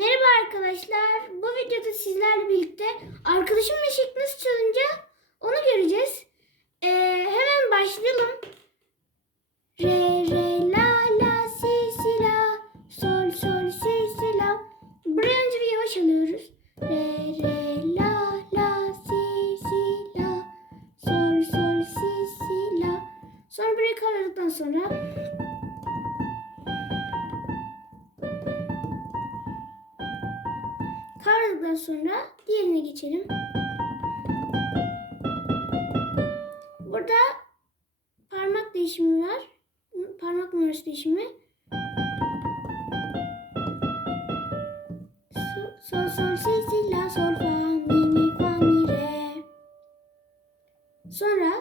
Merhaba arkadaşlar. Bu videoda sizlerle birlikte arkadaşım ışık nasıl çalınca onu göreceğiz. Ee, hemen başlayalım. Re re la la si si la sol sol si si la. Buraya önce bir yavaş alıyoruz. Re re la la si si la sol sol si si la. Sonra burayı kavradıktan sonra Kavradıktan sonra diğerine geçelim. Burada parmak değişimi var. Parmak numarası değişimi. Sol sol, si si la sol fa mi mi fa mi re. Sonra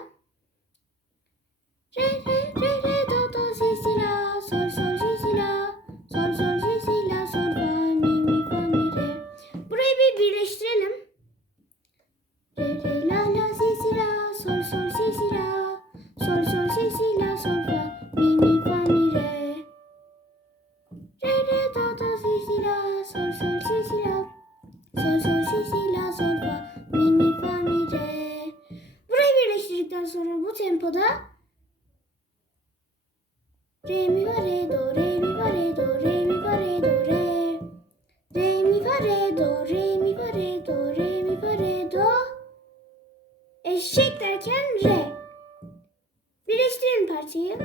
birleştirdikten sonra bu tempoda re mi fa re do re mi fa re do re mi fa re do re. Re mi fa re do re mi fa re do re mi fa re do. Eşek derken re. Birleştirelim parçayı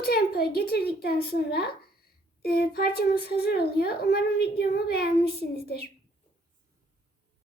Bu tempoyu getirdikten sonra e, parçamız hazır oluyor. Umarım videomu beğenmişsinizdir.